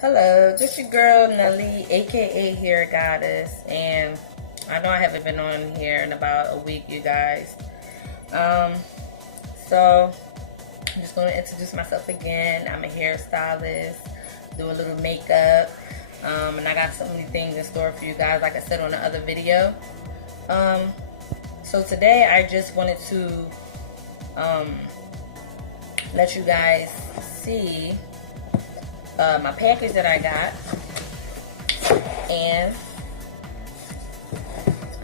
Hello, just your girl Nelly, aka Hair Goddess, and I know I haven't been on here in about a week, you guys. Um, so I'm just gonna introduce myself again. I'm a hairstylist, do a little makeup, and I got so many things in store for you guys, like I said on the other video. Um, so today I just wanted to let you guys see my package that I got, and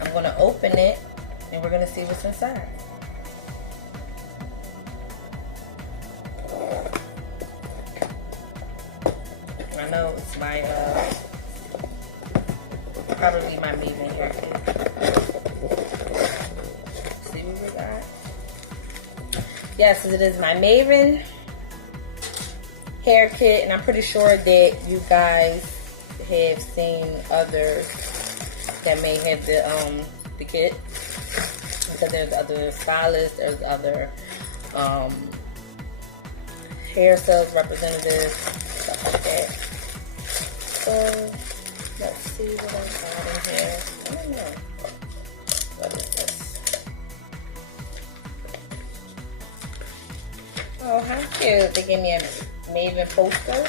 I'm gonna open it and we're gonna see what's inside. I know it's my probably my Mayvenn hair kit. See what we got? Yes, it is my Mayvenn hair kit, and I'm pretty sure that you guys have seen others that may have the kit, because there's other stylists, there's other hair sales representatives, stuff like that. So let's see what I got in here. I don't know. What is this? Oh, how cute. They gave me a Mayvenn poster.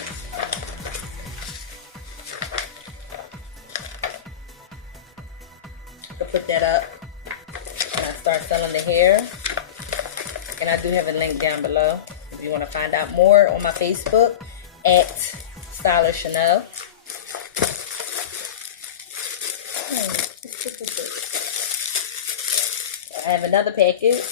To put that up when I start selling the hair. And I do have a link down below if you want to find out more on my Facebook at Stylist Chanel. I have another package.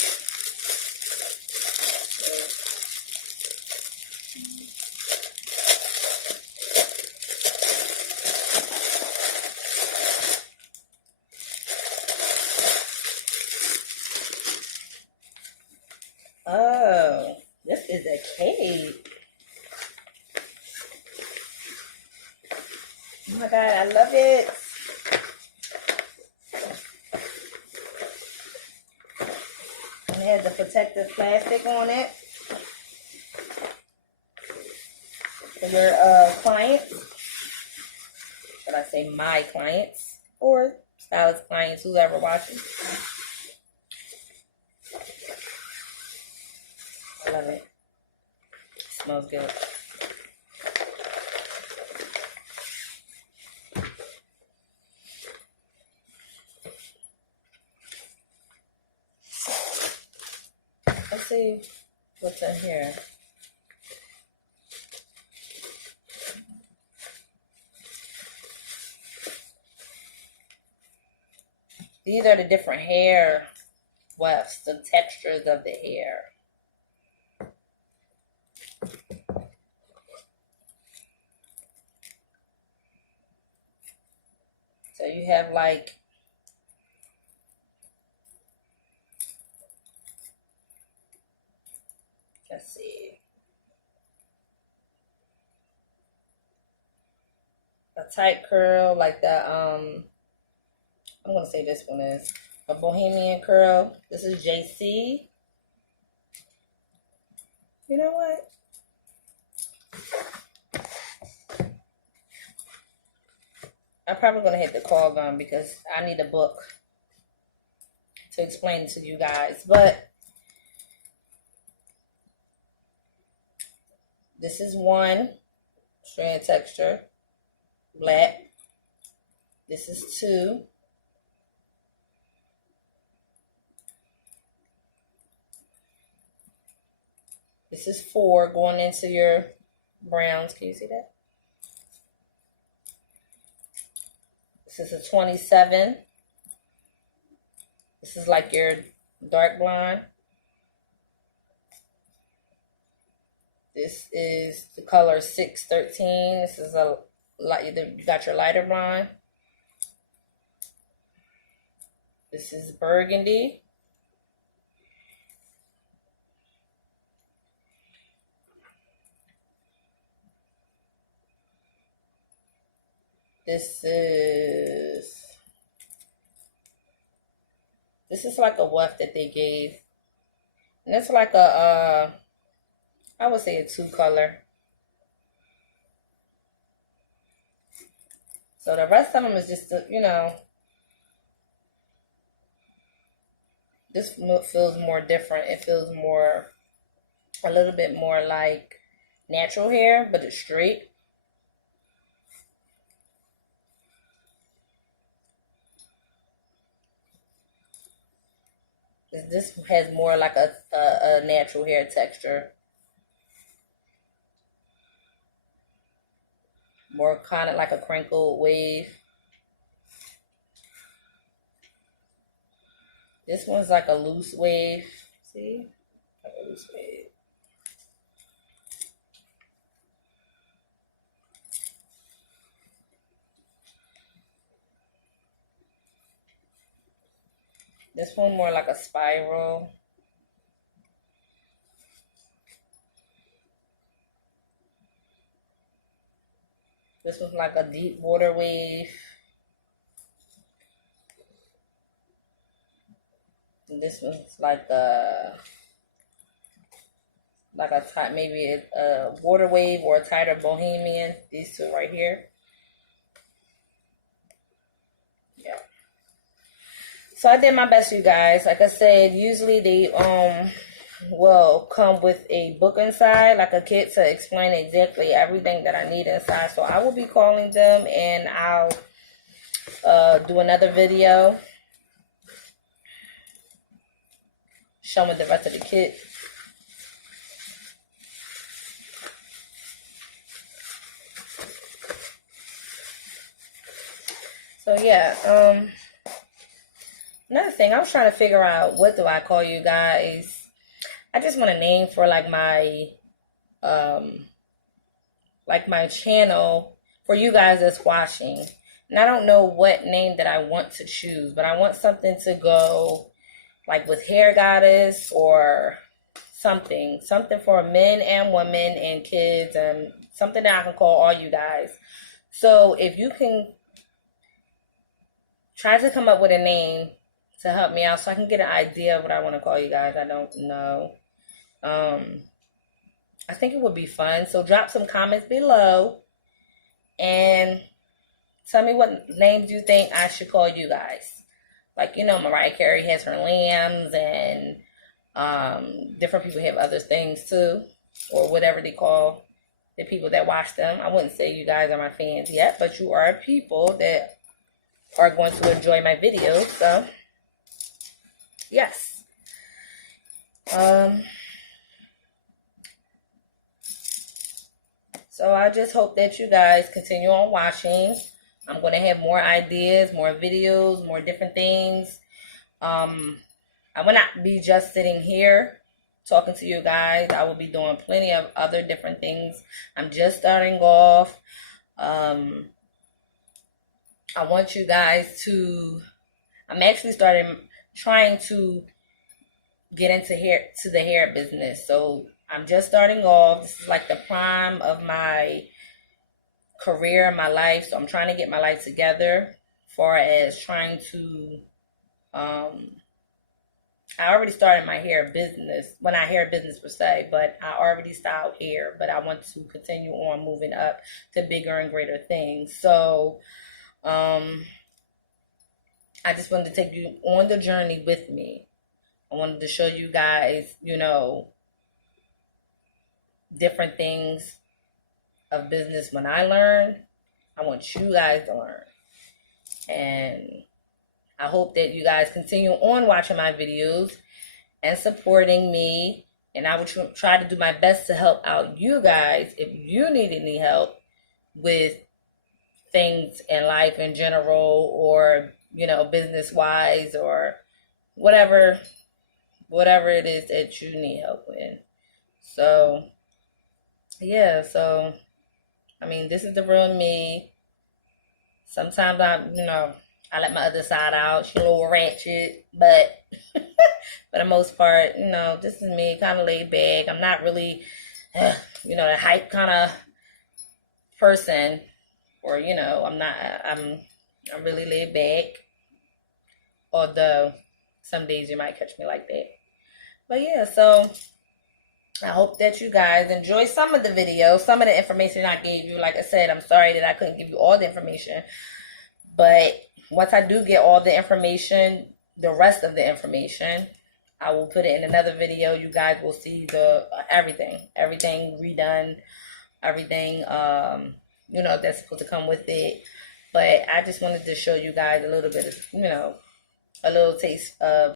Oh, this is a cake. Oh my God, I love it. And it has the protective plastic on it for your clients. Should I say my clients or stylist clients, who's ever watching? I love it. It smells good. Let's see what's in here. These are the different hair wefts, the textures of the hair. So you have like let's see, a tight curl like the I'm gonna say this one is a bohemian curl. This is JC. You know what? I'm probably gonna hit the call gun because I need a book to explain it to you guys. But this is one strand texture, black. This is two. This is four going into your browns. Can you see that? This is a 27. This is like your dark blonde. This is the color 613. This is a light. You got your lighter blonde. This is burgundy. This is like a weft that they gave, and it's like a I would say a two color. So the rest of them is just, you know, this feels more different. It feels more, a little bit more like natural hair, but it's straight. This has more like a natural hair texture. More kind of like a crinkled wave. This one's like a loose wave. See? Like a loose wave. This one more like a spiral. This one's like a deep water wave. And this one's like a type, maybe a water wave or a tighter bohemian. These two right here. Yeah. So I did my best, you guys. Like I said, usually they will come with a book inside, like a kit to explain exactly everything that I need inside. So I will be calling them, and I'll do another video showing the rest of the kit. So yeah, another thing, I was trying to figure out, what do I call you guys? I just want a name for like my channel for you guys that's watching. And I don't know what name that I want to choose, but I want something to go like with Hair Goddess or something for men and women and kids, and something that I can call all you guys. So if you can try to come up with a name to help me out so I can get an idea of what I want to call you guys. I don't know. I think it would be fun. So drop some comments below and tell me what names you think I should call you guys. Like, you know, Mariah Carey has her lambs, and different people have other things too, or whatever they call the people that watch them. I wouldn't say you guys are my fans yet, but you are people that are going to enjoy my videos. So yes. So I just hope that you guys continue on watching. I'm going to have more ideas, more videos, more different things. I will not be just sitting here talking to you guys. I will be doing plenty of other different things. I'm just starting off. I want you guys to, I'm actually trying to get into the hair business. So I'm just starting off. This is like the prime of my career, my life. So I'm trying to get my life together, as far as trying to, I already started my hair business. Well, not hair business per se, but I already styled hair. But I want to continue on moving up to bigger and greater things. So I just wanted to take you on the journey with me. I wanted to show you guys, you know, different things of business when I learned. I want you guys to learn. And I hope that you guys continue on watching my videos and supporting me. And I will try to do my best to help out you guys if you need any help with things in life in general, or, you know, business-wise, or whatever it is that you need help with. So, yeah, so, I mean, this is the real me. Sometimes I let my other side out. She's a little ratchet, but for the most part, you know, this is me, kind of laid back. I'm not really, you know, the hype kind of person, or, you know, I'm really laid back. Although some days you might catch me like that. But yeah, so I hope that you guys enjoy some of the video, some of the information I gave you. Like I said, I'm sorry that I couldn't give you all the information. But once I do get all the information, the rest of the information, I will put it in another video. You guys will see the everything redone, everything that's supposed to come with it. But I just wanted to show you guys a little bit of, a little taste of